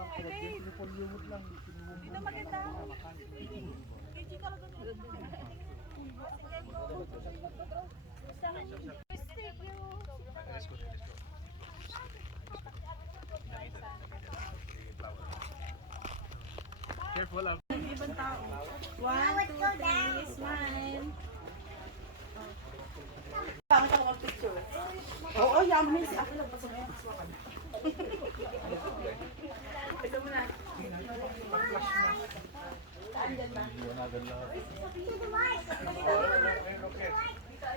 Hindi na maganda. Hindi ka lang Careful lang. ibang tao. 1, 2, 3, smile. Pangit ako mag-picture. Oo, yaman si ako lang. Ito muna. Saan dyan ba?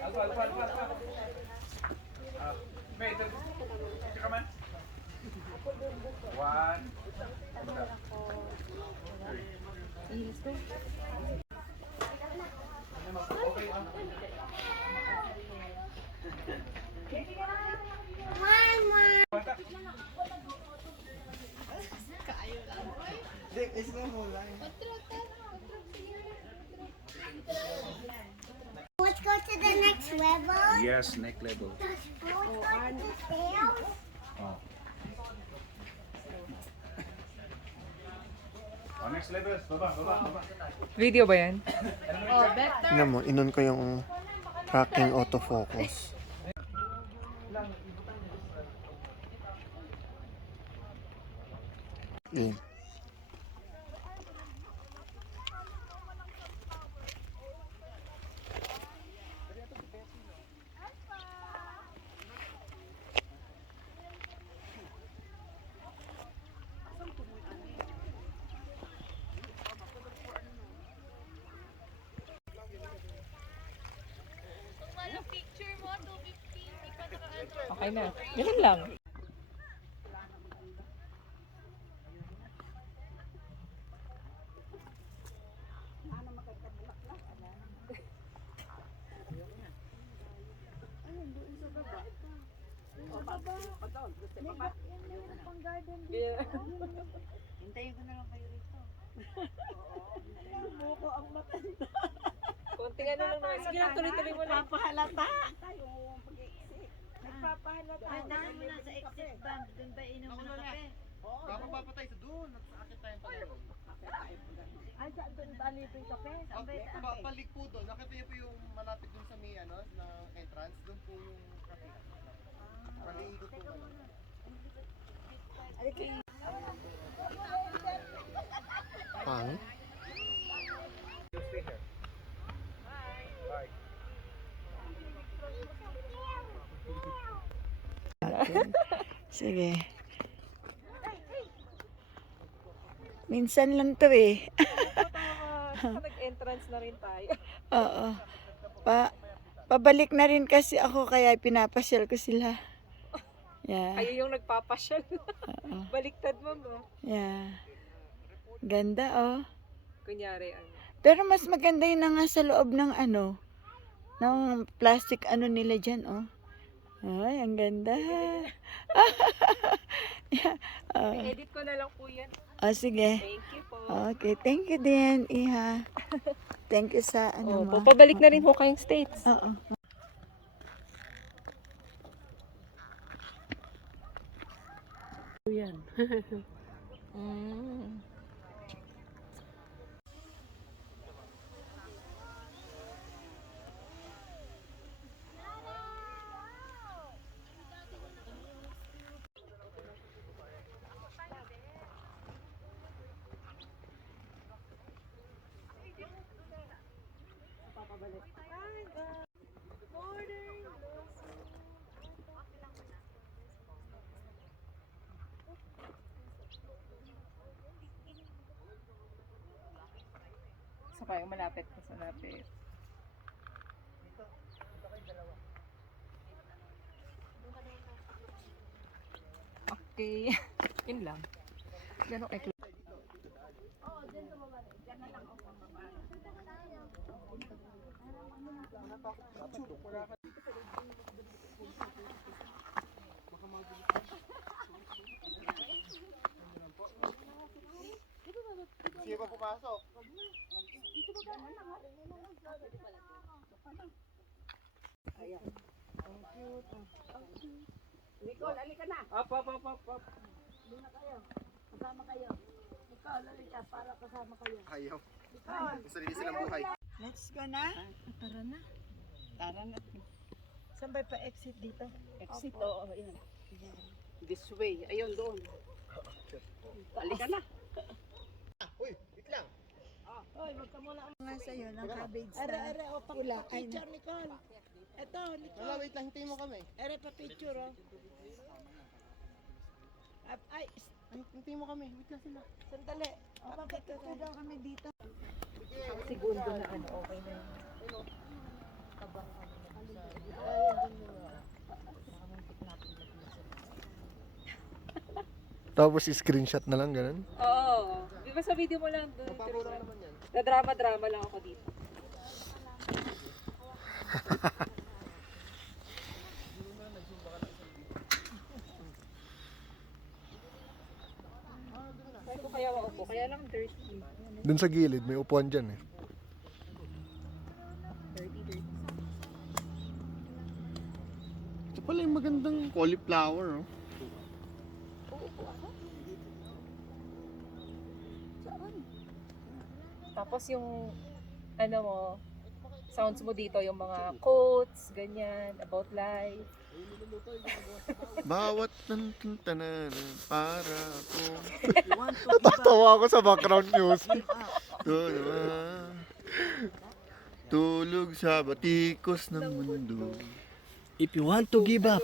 Alfa. May, tsaka man. 1. Let's go. Let's go to the next level. Yes, next level. Let's go on the stairs. Oh. Oh, next level. Baba. Video ba yan? Oh, better. Tingnan mo, inon ko yung tracking autofocus. In. Okay na. Ganun lang. Hintayin ko na lang kayo rito. Buko ang matanda. Konting ano lang naman. Sige lang, tuloy-tuloy mo lang. Nagpapahalata. Tayo pag-iisip. Nagpapahalata. Ay, dahil mo na sa exit bank, doon ba inom mo ng kape? Baka papatay sa doon. Nakakit tayong pagano. Ay, saan doon talipin yung kape? Balik po doon. Nakita niyo po yung malapit doon sa may ano, na entrance. Doon po yung cafe. Pag-iikot po ba? Pang? Sige. Minsan lang to eh. Nag-entrance na rin tayo. Oo. Pabalik na rin kasi ako kaya pinapasyal ko sila. Yeah. Kayo yung nagpapasyal. Oo. Baliktad mo mo. Yeah. Ganda oh. Kunyari, ano. Pero mas maganda yun na nga sa loob ng ano, ng plastic ano nila dyan oh. Ay, ang ganda. Yeah. I-edit ko na lang po yan. Oh, sige. Thank you po. Okay, thank you din, Iha. Thank you sa ano mo. Pabalik na rin po kayong States. Oo. Yan. Sa kayo malapit pa sa lapit. Okay. Yun lang. Ganun eklo. Sige pa pumasok. Nicole, alika na. Up. Doon na kayo. Kasama Ayaw. Yung sarili silang buhay. Let's go na. Tara na. Tara na. Saan ba pa-exit dito? Exit, oo. Ayan. This way. Ayun, doon. Balik ka na. Uy, wait lang. Nga sa'yo, ng cabbage Are, na. are, o, Wala, ay, picture, Nicole. Ito, Wala, Nicole. wait lang. Hintayin mo kami. Are, pa-picture, oh. Ay, Ay, hintayin mo kami. Wait lang sila. sandali. O, Papapicture daw kami dito. Segundo na ano, okay na yun. Tapos screenshot na lang, ganun? Oo. Di ba sa video mo lang doon? Na-drama-drama lang ako dito. Saan ko kaya maupo? Kaya lang dirty. Dun sa gilid, may upuan dyan eh. Dirty. Ito pala yung magandang cauliflower, oh. Tapos yung, ano mo, sounds mo dito, yung mga quotes, ganyan, about life. Bawat nantintanan para ako. Natatawa ako sa background music. Tulog sa batikos ng mundo. If you want to give up,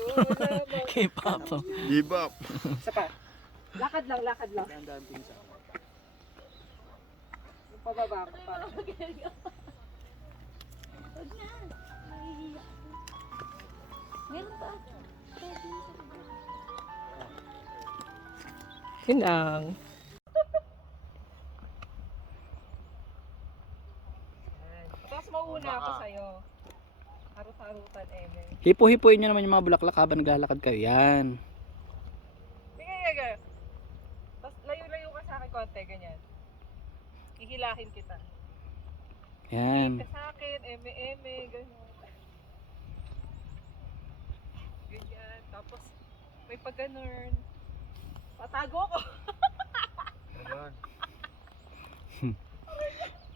give up. Give up. Isa pa. Lakad lang, lakad lang. Yung pababa ko pa. Yun lang. Tapos mauna ako sa'yo. Harut-harutan, Eme. Hipo-hipoin nyo naman yung mga bulaklak habang naglalakad kayo. Yan. Sige. Tapos layo-layo ka sa akin konti, ganyan. Hihilahin kita. Yan. Ka sa akin, eme, ganyan. Ganyan. Tapos may pag-ganun. Patago ko.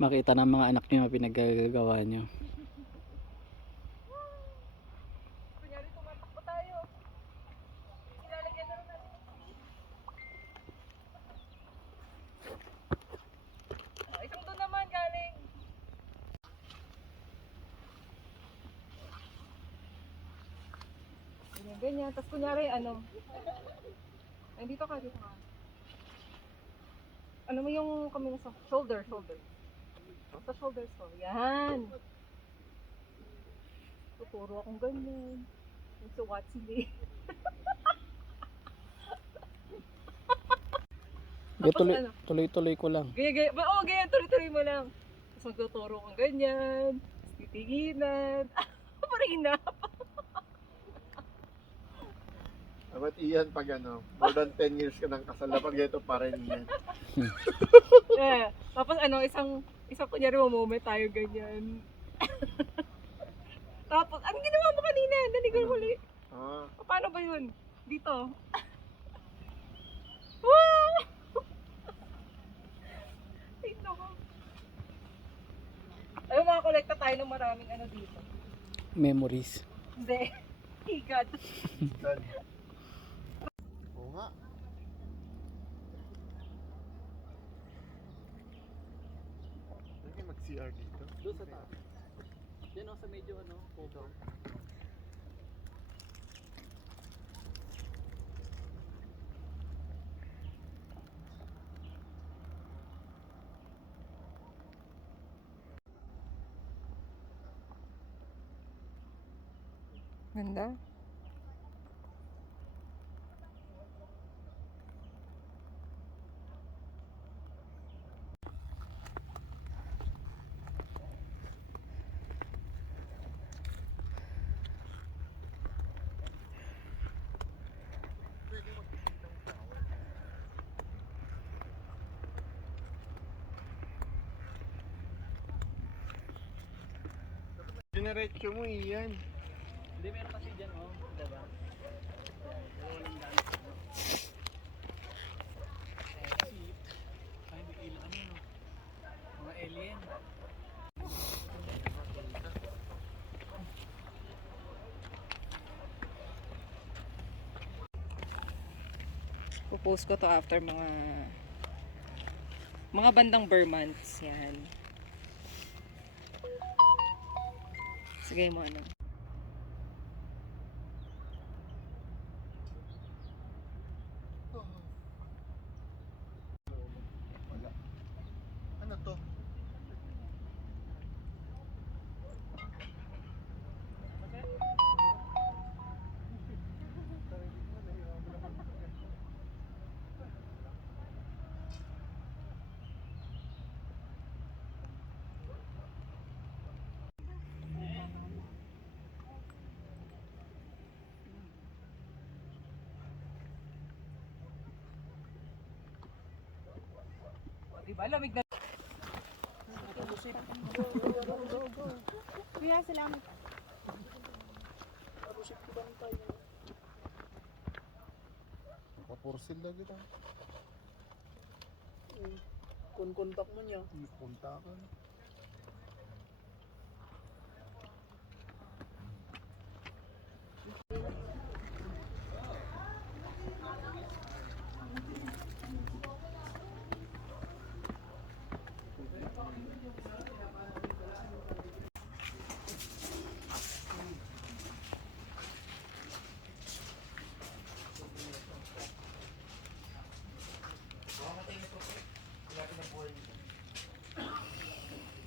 Makita ng mga anak nyo yung pinaggagawa nyo. Kunyari tumatakbo tayo. Ilalagyan na rin natin. Isang doon naman galing. Ganyan. Tapos kunyari ano. Ay, dito ka. Ano mo yung kami sa shoulder. Sa shoulders ko. Yan. Tuturo akong ganyan. Yung sa Watsy. Tuloy-tuloy ko lang. Gaya. Oo, ganyan. Tuloy-tuloy mo lang. Tapos magtuturo kang ganyan. Tapos titiginan. Parang inap. Dapat iyan pag ano, more than 10 years ka ng kasal, dapat ganito pa rin yan. Yeah. Tapos ano, isang kunyari moment tayo ganyan. Tapos, anong ginawa mo kanina? Naligal huli. Ah, Paano ba yun? Dito. Wow! Ay, naku. Ayun, makakolekta tayo ng maraming ano dito. Memories. Hindi. Higad. oo nga. Pwede mag-CR dito. Doon sa taas. Yan o sa medyo ano, cover. Ganda. Dinerecho mo iyan. Hindi, meron kasi dyan o. Diba? Pupost ko to after mga bandang Burr months. Yan. Sige mo ano. Wala. Ano to? Diba, lamig na. Kuya, salamat. Kapursil na kita. Kung kontak mo niya. Puntakan.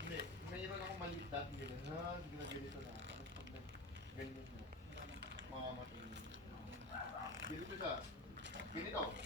Hindi, mayroon akong maliit dati ganun. Ganito na. Tapos pag ganyan mo, mamamatay. Ganito siya. Ganito.